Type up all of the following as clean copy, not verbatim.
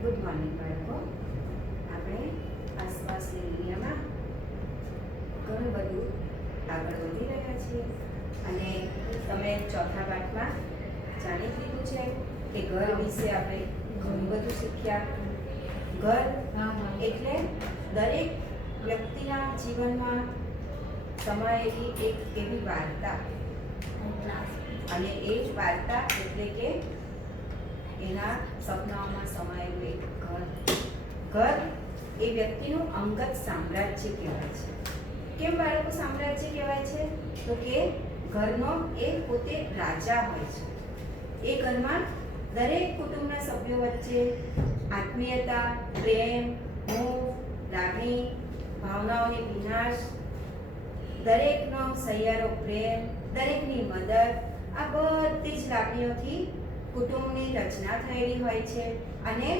Good morning બાળકો. આપણે આસપાસની દુનિયામાં ઘણું બધું આગળ વધી રહ્યા છીએ અને તમે ચોથા પાઠમાં જાણી લીધું છે કે ઘર વિશે આપણે ઘણું બધું શીખ્યા. ઘર એટલે દરેક વ્યક્તિના જીવનમાં સમાયેલી એક એવી વાર્તા, અને એ જ વાર્તા એટલે કે એના સપનાઓમાં સમાયેલું એક ઘર. ઘર એ વ્યક્તિનું અંગત સામ્રાજ્ય કહેવાય છે. કેમ બાળકો સામ્રાજ્ય કહેવાય છે? તો કે ઘરનો એ પોતે રાજા હોય છે. એ ઘરમાં દરેક કુટુંબના સભ્યો વચ્ચે આત્મીયતા, પ્રેમ, મોહ, લાગણી, ભાવનાઓની વિનાશ, દરેકનો સહિયારો પ્રેમ, દરેકની મદદ, આ બધી જ લાગણીઓથી કુટુંબની રચના થયેલી હોય છે અને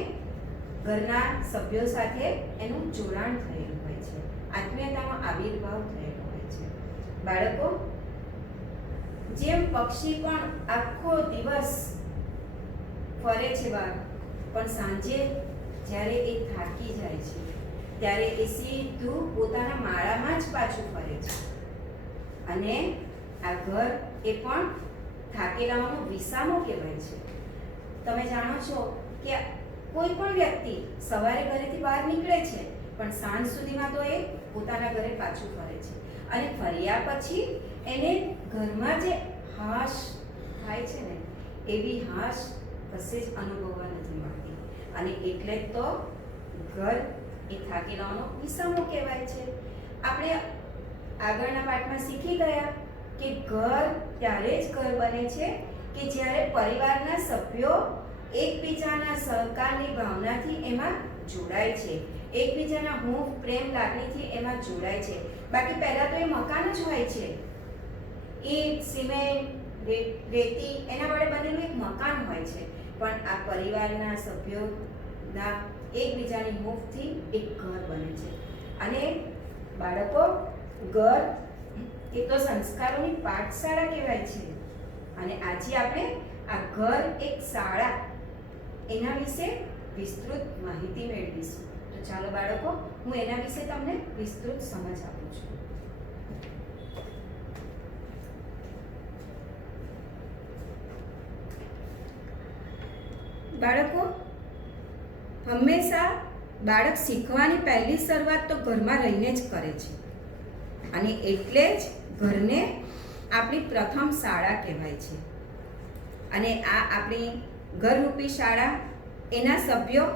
ઘરના સભ્યો સાથે એનું જોડાણ થયેલું હોય છે, આત્મીયતાનો આવિર્ભાવ થયેલો હોય છે. બાળકો, જેમ પક્ષી પણ આખો દિવસ ફરે છે બહાર, પણ સાંજે જ્યારે એ થાકી જાય છે ત્યારે એ સીધું પોતાના માળામાં જ પાછું ફરે છે. અને આ ઘર એ પણ થાકેલાઓનો વિસામો કહેવાય છે. તમે જાણો છો કે કોઈ પણ વ્યક્તિ સવારે ઘરેથી બહાર નીકળે છે પણ સાંજ સુધીમાં તો એ પોતાના ઘરે પાછું ફરે છે, અને ફર્યા પછી એને ઘરમાં જે હાશ થાય છે ને એવી હાશ કશે જ અનુભવવા નથી મળતી. અને એટલે જ તો ઘર એ થાકેલાઓનો વિસામો કહેવાય છે. આપણે આગળના પાઠમાં શીખી ગયા કે ઘર ત્યારે જ ઘર બને છે કે જ્યારે પરિવારના સભ્યો એકબીજાના સહકારની ભાવનાથી એમાં જોડાય છે, એકબીજાના હૂંફ, પ્રેમ, લાગણીથી એમાં જોડાય છે. બાકી પહેલા તો એ મકાન જ હોય છે, ઈંટ, સિમેન્ટ, રેતી એના વડે બનેલું એક મકાન હોય છે. પણ આ પરિવારના સભ્યોના એકબીજાની હૂંફથી એક ઘર બને છે. અને બાળકો, ઘર એ તો સંસ્કારોની પાઠશાળા કહેવાય છે. અને આજે આપણે આ ઘર એક શાળા એના વિશે વિસ્તૃત માહિતી મેળવીશું. તો ચાલો બાળકો, હું એના વિશે તમને વિસ્તૃત સમજ આપું છું. બાળકો, હંમેશા બાળક શીખવાની પહેલી શરૂઆત તો ઘરમાં રહીને જ કરે છે, અને એટલે જ ઘરને આપણી પ્રથમ શાળા કહેવાય છે. અને આ આપણી ઘરરૂપી શાળા, એના સભ્યો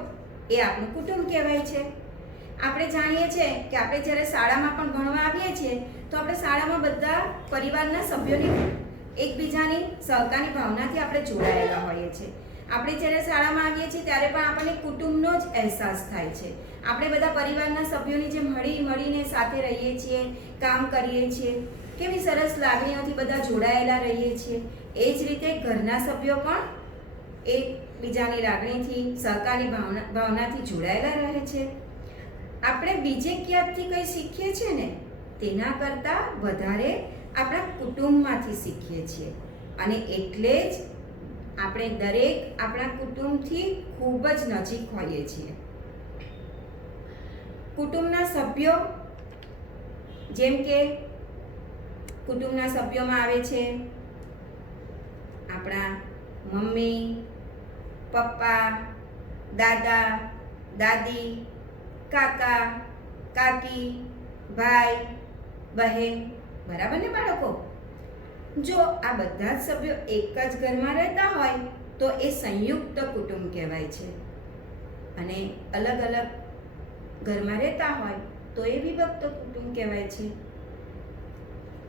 એ આપણું કુટુંબ કહેવાય છે. આપણે જાણીએ છીએ કે આપણે જ્યારે શાળામાં પણ ભણવા આવીએ છીએ તો આપણે શાળામાં બધા પરિવારના સભ્યોની એકબીજાની સહકારની ભાવનાથી આપણે જોડાયેલા હોઈએ છીએ. આપણે જ્યારે શાળામાં આવીએ છીએ ત્યારે પણ આપણને કુટુંબનો જ અહેસાસ થાય છે. આપણે બધા પરિવારના સભ્યોની જેમ મળીને સાથે રહીએ છીએ, કામ કરીએ છીએ, કેવી સરસ લાગણીઓથી બધા જોડાયેલા રહીએ છીએ. એ જ રીતે ઘરના સભ્યો પણ એકબીજાની લાગણીથી, સહકારની ભાવનાથી જોડાયેલા રહે છે. આપણે બીજે ક્યાંકથી કંઈ શીખીએ છીએ ને તેના કરતાં વધારે આપણા કુટુંબમાંથી શીખીએ છીએ. અને એટલે જ આપણે દરેક આપણા કુટુંબથી ખૂબ જ નજીક હોઈએ છીએ. કુટુંબના સભ્યો, જેમ કે કુટુંબના સભ્યોમાં આવે છે આપણા મમ્મી, પપ્પા, દાદા, દાદી, કાકા, કાકી, ભાઈ, બહેન. બરાબર ને બાળકો? જો આ બધા જ સભ્યો એક જ ઘરમાં રહેતા હોય તો એ સંયુક્ત કુટુંબ કહેવાય છે, અને અલગ અલગ ઘરમાં રહેતા હોય તો એ વિભક્ત કુટુંબ કહેવાય છે.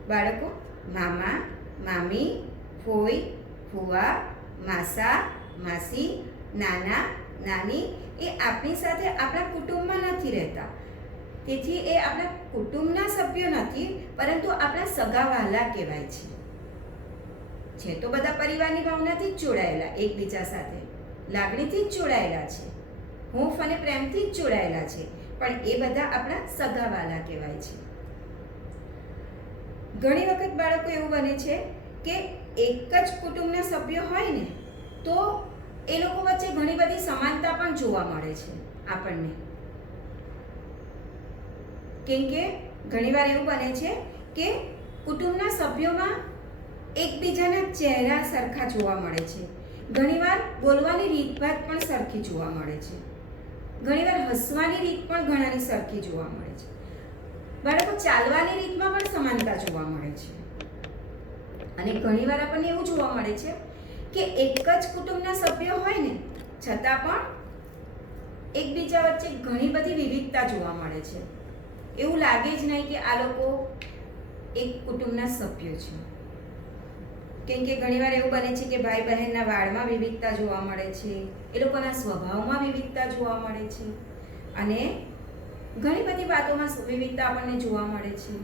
બાળકો, મામા, મામી, ફોઈ, ફુવા, માસા, માસી, નાના, નાની એ આપણી સાથે આપણા કુટુંબમાં નથી રહેતા. તેથી એ આપણા કુટુંબના સભ્યો નથી, પરંતુ આપણા સગાવ્હાલા કહેવાય છે. તો બધા પરિવારની ભાવનાથી જ જોડાયેલા, એકબીજા સાથે લાગણીથી જ જોડાયેલા છે, હૂંફ અને પ્રેમથી જ જોડાયેલા છે, પણ એ બધા આપણા સગાવ્હાલા કહેવાય છે. ઘણી વખત બાળકો એવું બને છે કે એક જ કુટુંબના સભ્યો હોય ને તો એ લોકો વચ્ચે ઘણી બધી સમાનતા પણ જોવા મળે છે આપણને. કેમ કે ઘણીવાર એવું બને છે કે કુટુંબના સભ્યોમાં એકબીજાના ચહેરા સરખા જોવા મળે છે. ઘણીવાર બોલવાની રીતભાત પણ સરખી જોવા મળે છે. ઘણીવાર હસવાની રીત પણ ઘણાની સરખી જોવા મળે છે. બાળકો ચાલવાની રીતમાં પણ સમાનતા જોવા મળે છે. અને ઘણીવાર આપણને એવું જોવા મળે છે કે એક જ કુટુંબના સભ્યો હોય ને છતાં પણ એકબીજા વચ્ચે ઘણી બધી વિવિધતા જોવા મળે છે. એવું લાગે જ નહીં કે આ લોકો એક કુટુંબના સભ્યો છે. કેમ કે ઘણીવાર એવું બને છે કે ભાઈ બહેનના વાળમાં વિવિધતા જોવા મળે છે, એ લોકોના સ્વભાવમાં વિવિધતા જોવા મળે છે અને ઘણી બધી વાતોમાં વિવિધતા આપણને જોવા મળે છે.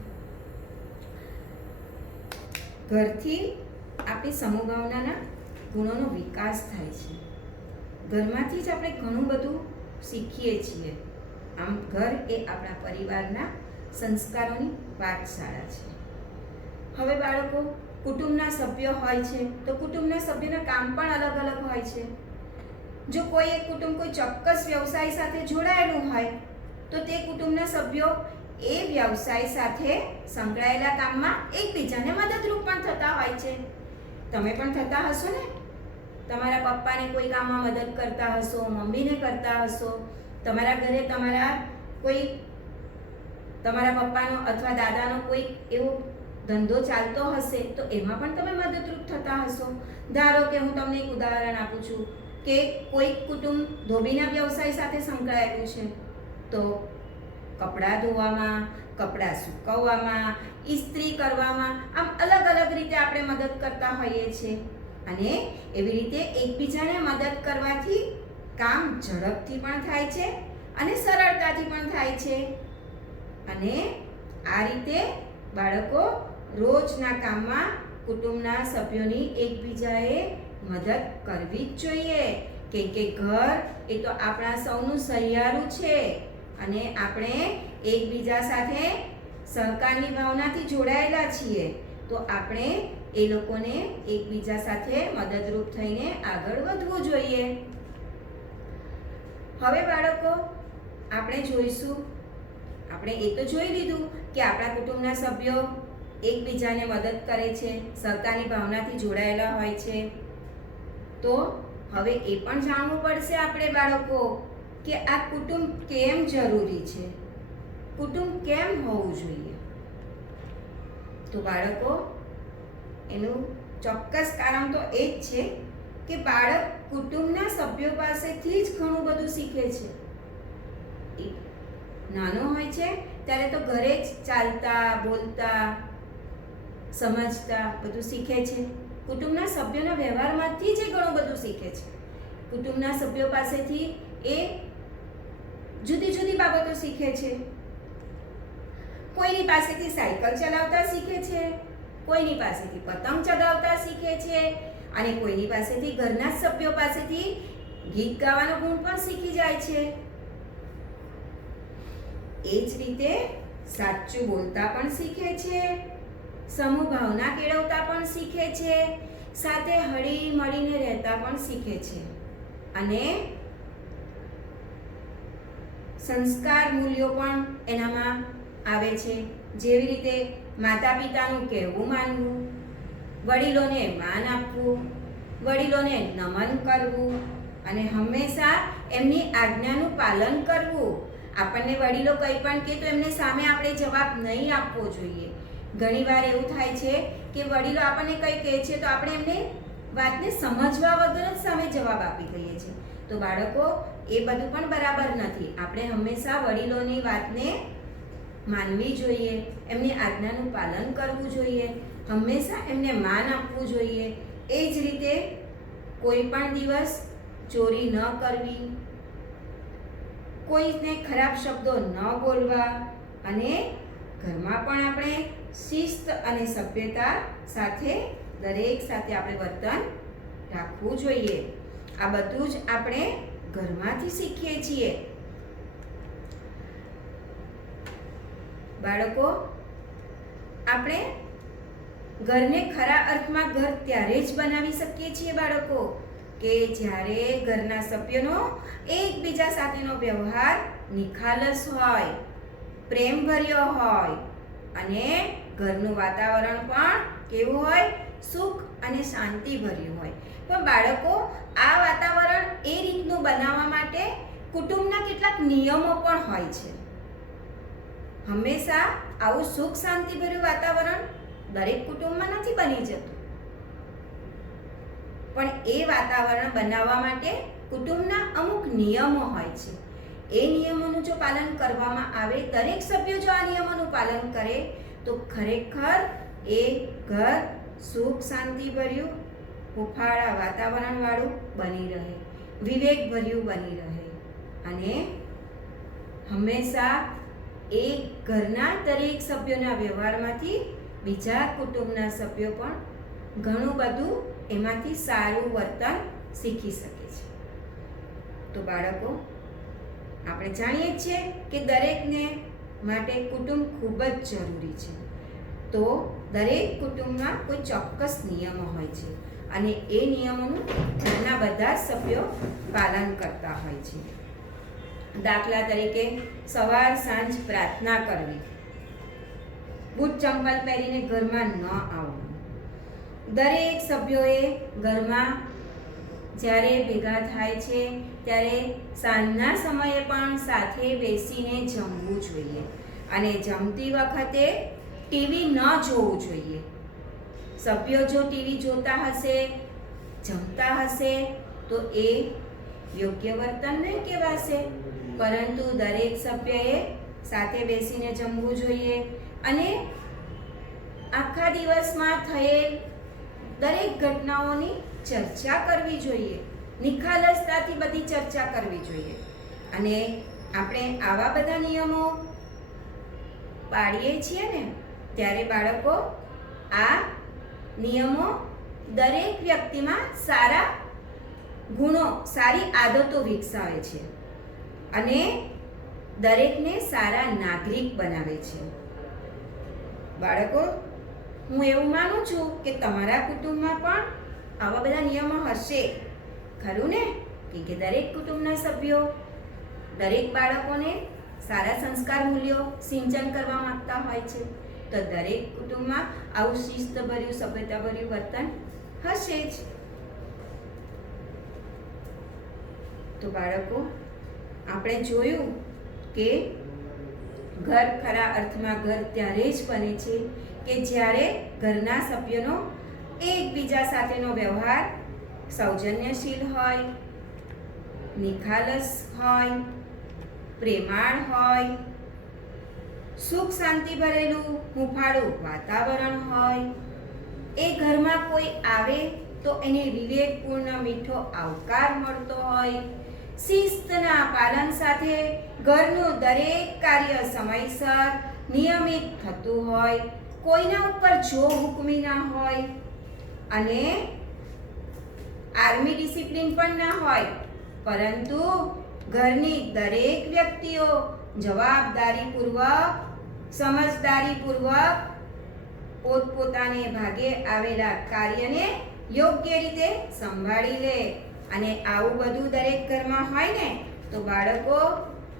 ઘરથી આપણી સમૂહભાવનાના ગુણોનો વિકાસ થાય છે. ઘરમાંથી જ આપણે ઘણું બધું શીખીએ છીએ. આમ ઘર એ આપણા પરિવારના સંસ્કારોની પાઠશાળા છે. હવે બાળકો, કુટુંબના સભ્યો હોય છે તો કુટુંબના સભ્યોના કામ પણ અલગ અલગ હોય છે. જો કોઈ એક કુટુંબ કોઈ ચોક્કસ વ્યવસાય સાથે જોડાયેલું હોય તો તે કુટુંબના સભ્યો એ વ્યવસાય સાથે સંકળાયેલા કામમાં એકબીજાને મદદરૂપ પણ થતા હોય છે. તમે પણ થતા હશો ને? તમારા પપ્પાને કોઈ કામમાં મદદ કરતા હશો, મમ્મીને કરતા હશો. તમારા ઘરે તમારા પપ્પાનો અથવા દાદાનો કોઈ એવો ધંધો ચાલતો હશે તો એમાં પણ તમે મદદરૂપ થતા હશો. ધારો કે હું તમને એક ઉદાહરણ આપું છું કે કોઈ કુટુંબ ધોબીના વ્યવસાય સાથે સંકળાયેલું છે તો કપડાં ધોવામાં, કપડાં સૂકવવામાં, ઇસ્ત્રી કરવામાં આમ અલગ અલગ રીતે આપણે મદદ કરતા હોઈએ છીએ. અને એવી રીતે એકબીજાને મદદ કરવાથી કામ ઝડપથી પણ થાય છે અને સરળતાથી પણ થાય છે. અને આ રીતે બાળકો રોજના કામમાં કુટુંબના સભ્યોની એકબીજાએ મદદ કરવી જ જોઈએ. કેમ કે ઘર એ તો આપણા સૌનું સહિયારું છે અને આપણે એકબીજા સાથે સહકારની ભાવનાથી જોડાયેલા છીએ. તો આપણે એ લોકોને એકબીજા સાથે મદદરૂપ થઈને આગળ વધવું જોઈએ. હવે બાળકો, આપણે જોઈશું, આપણે એ તો જોઈ લીધું કે આપણા કુટુંબના સભ્યો એકબીજાને મદદ કરે છે, સહકારની ભાવનાથી જોડાયેલા હોય છે. તો હવે એ પણ જાણવું પડશે આપણે બાળકો કે આ કુટુંબ કેમ જરૂરી છે, કુટુંબ કેમ હોવું જોઈએ. તો બાળકો, એનું ચોક્કસ કારણ તો એ જ છે કે બાળક કુટુંબના સભ્યો પાસેથી જ ઘણું બધું શીખે છે. નાનો હોય છે ત્યારે તો ઘરે જ ચાલતા, બોલતા, સમજતા બધું શીખે છે. કુટુંબના સભ્યોના વ્યવહારમાંથી જ ઘણું બધું શીખે છે. કુટુંબના સભ્યો પાસેથી એ જુદી જુદી બાબતો શીખે છે. કોઈની પાસેથી સાયકલ ચલાવતા શીખે છે, કોઈની પાસેથી પતંગ ચગાવતા શીખે છે અને કોઈની પાસેથી ઘરના સભ્યો પાસેથી ગીત ગાવાનો ગુણ પણ શીખી જાય છે. એ જ રીતે સાચું બોલતા પણ શીખે છે, સમૂહ ભાવના કેળવતા પણ શીખે છે, સાથે હળી મળીને રહેતા પણ શીખે છે અને સંસ્કાર મૂલ્યો પણ એનામાં આવે છે. જેવી રીતે માતા પિતાનું કહેવું માનવું, વડીલોને માન આપવું, વડીલોને નમન કરવું અને હંમેશા એમની આજ્ઞાનું પાલન કરવું. આપણને વડીલો કંઈ પણ કહે તો એમને સામે આપણે જવાબ નહીં આપવો જોઈએ. ઘણીવાર એવું થાય છે કે વડીલો આપણને કંઈ કહે છે તો આપણે એમને વાતને સમજવા વગર જ સામે જવાબ આપી દઈએ છીએ. તો બાળકો, એ બધું પણ બરાબર નથી. આપણે હંમેશા વડીલોની વાતને માનવી જોઈએ, એમની આજ્ઞાનું પાલન કરવું જોઈએ, હંમેશા એમને માન આપવું જોઈએ. એ જ રીતે કોઈ પણ દિવસ ચોરી ન કરવી, કોઈને ખરાબ શબ્દો ન બોલવા અને ઘરમાં પણ આપણે શિસ્ત અને સભ્યતા સાથે દરેક સાથે આપણે વર્તન રાખવું જોઈએ. આ બધું જ આપણે ઘરમાંથી શીખીએ છીએ. બાળકો, આપણે ઘરને ખરા અર્થમાં ઘર ત્યારે જ બનાવી શકીએ છીએ બાળકો કે જ્યારે ઘરના સભ્યોનો એકબીજા સાથેનો વ્યવહાર નિખાલસ હોય, પ્રેમભર્યો હોય અને ઘરનું વાતાવરણ પણ કેવું હોય? સુખ અને શાંતિભર્યું હોય. પણ બાળકો, આ વાતાવરણ એ રીતનું બનાવવા માટે કુટુંબના કેટલાક નિયમો પણ હોય છે. હંમેશા આવું સુખ શાંતિભર્યું વાતાવરણ દરેક કુટુંબમાં નથી બની જતું. પણ એ વાતાવરણ બનાવવા માટે કુટુંબના અમુક નિયમો હોય છે. એ નિયમોનું જો પાલન કરવામાં આવે, દરેક સભ્યો જો આ નિયમોનું પાલન કરે તો ખરેખર એ ઘર સુખ શાંતિભર્યું, હૂંફાળા વાતાવરણવાળું બની રહે, વિવેકભર્યું બની રહે અને હંમેશા એ ઘરના દરેક સભ્યોના વ્યવહારમાંથી બીજા કુટુંબના સભ્યો પણ ઘણું બધું એમાંથી સારું વર્તન શીખી શકે છે. તો બાળકો, આપણે જાણીએ છીએ કે દરેકને માટે કુટુંબ ખૂબ જ જરૂરી છે. તો દરેક કુટુંબમાં કોઈ ચોક્કસ નિયમો હોય છે અને એ નિયમોનું ઘરના બધા જ સભ્યો પાલન કરતા હોય છે. દાખલા તરીકે સવાર સાંજ પ્રાર્થના કરવી, બૂટ ચંપલ પહેરીને ઘરમાં ન આવવું, દરેક સભ્યોએ ઘરમાં જ્યારે ભેગા થાય છે ત્યારે સાંજના સમયે પણ સાથે બેસીને જમવું જોઈએ અને જમતી વખતે ટીવી ન જોવું જોઈએ. સભ્યો જો ટીવી જોતા હશે, જમતા હશે તો એ યોગ્ય વર્તન નહીં કહેવાશે. પરંતુ દરેક સભ્યએ સાથે બેસીને જમવું જોઈએ અને આખા દિવસમાં થયેલ દરેક ઘટનાઓની ચર્ચા કરવી જોઈએ. નિખાલસતાથી બધી ચર્ચા કરવી જોઈએ. અને આપણે આવા બધા નિયમો પાડીએ છીએ ને ત્યારે બાળકો, આ નિયમો દરેક વ્યક્તિમાં સારા ગુણો, સારી આદતો વિકસાવે છે અને દરેકને સારા નાગરિક બનાવે છે. બાળકો, હું એવું માનું છું કે તમારા કુટુંબમાં પણ આવા બધા નિયમો હશે, ખરું ને? કે દરેક કુટુંબના સભ્યો દરેક બાળકોને સારા સંસ્કાર મૂલ્યો સિંચન કરવા માંગતા હોય છે. તો દરેક કુટુંબમાં આવું શિસ્તભર્યું, સભ્યતાભર્યું વર્તન હશે જ. તો બાળકો, આપણે જોયું કે ઘર ખરા અર્થમાં ઘર ત્યારે જ બને છે કે જ્યારે ઘરના સભ્યોનો એકબીજા સાથેનો વ્યવહાર સૌજન્યશીલ હોય, નિખાલસ હોય, પ્રેમાળ હોય, સુખ શાંતિ ભરેલું હૂંફાળું વાતાવરણ હોય. એ ઘરમાં કોઈ આવે તો એને વિવેકપૂર્ણ મીઠો આવકાર મળતો હોય, શિસ્તના પાલન સાથે ઘરનું દરેક કાર્ય સમયસર નિયમિત થતું હોય, કોઈના ઉપર જો હુકમી ના હોય અને આર્મી ડિસિપ્લિન પણ ના હોય, પરંતુ ઘરની દરેક વ્યક્તિઓ જવાબદારીપૂર્વક, સમજદારીપૂર્વક પોતપોતાને ભાગે આવેલા કાર્યને યોગ્ય રીતે સંભાળી લે. અને આવું બધું દરેક ઘરમાં હોય ને તો બાળકો,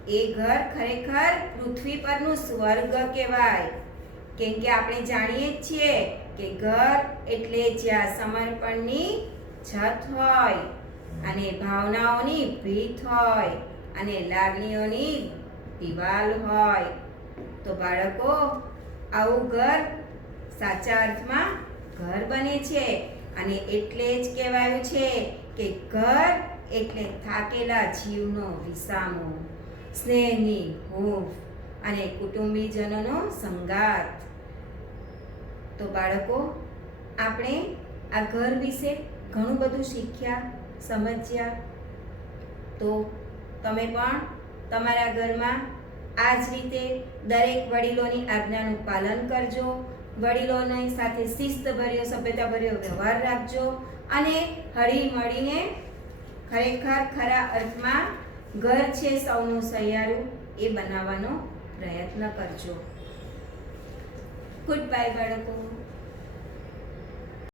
એ ઘર ખરેખર પૃથ્વી પરનું સ્વર્ગ કહેવાય. કેમ કે આપણે જાણીએ જ છીએ કે ઘર એટલે જ્યાં સમર્પણની છત હોય અને ભાવનાઓની ભીત હોય અને લાગણીઓની દિવાલ હોય. તો બાળકો, આવું ઘર સાચા અર્થમાં ઘર બને છે અને એટલે જ કહેવાયું છે કે ઘર એટલે થાકેલા જીવનો વિસામો, સ્નેહની હૂંફ અને કુટુંબીજનોનો સંગાત. તો બાળકો, આપણે આ ઘર વિશે ઘણું બધું શીખ્યા, સમજ્યા. તો તમે પણ તમારા ઘરમાં આ જ રીતે દરેક વડીલોની આજ્ઞાનું પાલન કરજો, વડીલોની સાથે શિસ્તભર્યો, સભ્યતાભર્યો વ્યવહાર રાખજો અને હળી મળીને ખરેખર ખરા અર્થમાં ઘર છે સૌનું સહિયારું એ બનાવવાનો પ્રયત્ન કરજો. ગુડ બાય બાળકો.